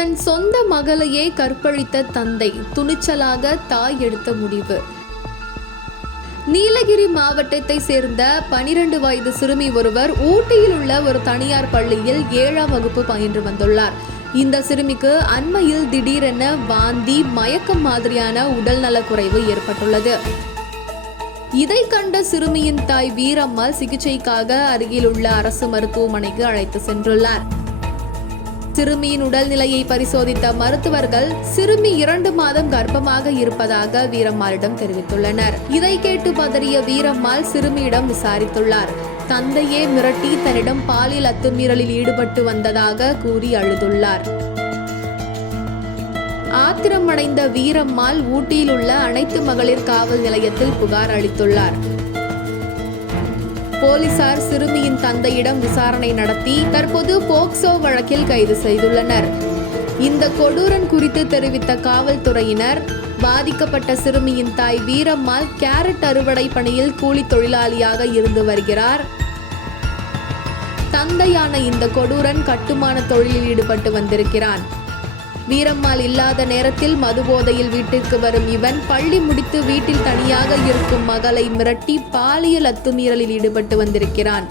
தன் சொந்த மகளையே கற்பழித்த தந்தை துணிச்சலாக தாய் எடுத்த முடிவு. நீலகிரி மாவட்டத்தை சேர்ந்த பனிரெண்டு வயது சிறுமி ஒருவர் ஊட்டியில் உள்ள ஒரு தனியார் பள்ளியில் ஏழாம் வகுப்பு பயின்று வந்துள்ளார். இந்த சிறுமிக்கு அண்மையில் திடீரென வாந்தி மயக்கம் மாதிரியான உடல்நலக்குறைவு ஏற்பட்டுள்ளது. இதை கண்ட சிறுமியின் தாய் வீரம்மாள் சிகிச்சைக்காக அருகில் உள்ள அரசு மருத்துவமனைக்கு அழைத்து சென்றுள்ளார். சிறுமியின் உடல்நிலையை பரிசோதித்த மருத்துவர்கள் சிறுமி இரண்டு மாதம் கர்ப்பமாக இருப்பதாக வீரம்மாளிடம் தெரிவித்துள்ளனர். இதை கேட்டு பதறிய வீரம்மாள் சிறுமியிடம் விசாரித்துள்ளார். தந்தையே மிரட்டி தன்னிடம் பாலியல் அத்துமீறலில் ஈடுபட்டு வந்ததாக கூறி அழுதுள்ளார். ஆத்திரமடைந்த வீரம்மாள் ஊட்டியில் உள்ள அனைத்து மகளிர் காவல் நிலையத்தில் புகார் அளித்துள்ளார். போலீசார் சிறுமியின் தந்தையிடம் விசாரணை நடத்தி தற்போது போக்சோ வழக்கில் கைது செய்துள்ளனர். இந்த கொடூரன் குறித்து தெரிவித்த காவல்துறையினர் பாதிக்கப்பட்ட சிறுமியின் தாய் வீரம்மாள் கேரட் அறுவடை பணியில் கூலி தொழிலாளியாக இருந்து வருகிறார். தந்தையான இந்த கொடூரன் கட்டுமான தொழிலில் ஈடுபட்டு வந்திருக்கிறான். வீரம்மாள் இல்லாத நேரத்தில் மதுபோதையில் வீட்டிற்கு வரும் இவன் பள்ளி முடித்து வீட்டில் தனியாக இருக்கும் மகளை மிரட்டி பாலியல் அத்துமீறலில் ஈடுபட்டு வந்திருக்கிறான்.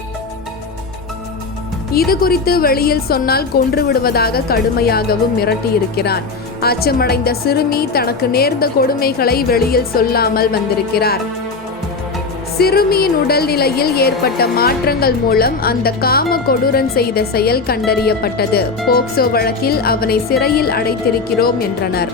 இது குறித்து வெளியில் சொன்னால் கொன்று விடுவதாக கடுமையாகவும் மிரட்டியிருக்கிறான். அச்சமடைந்த சிறுமி தனக்கு நேர்ந்த கொடுமைகளை வெளியில் சொல்லாமல் வந்திருக்கிறார். சிறுமியின் உடல்நிலையில் ஏற்பட்ட மாற்றங்கள் மூலம் அந்த காம கொடூரன் செய்த செயல் கண்டறியப்பட்டது. போக்சோ வழக்கில் அவனை சிறையில் அடைத்திருக்கிறோம் என்றனர்.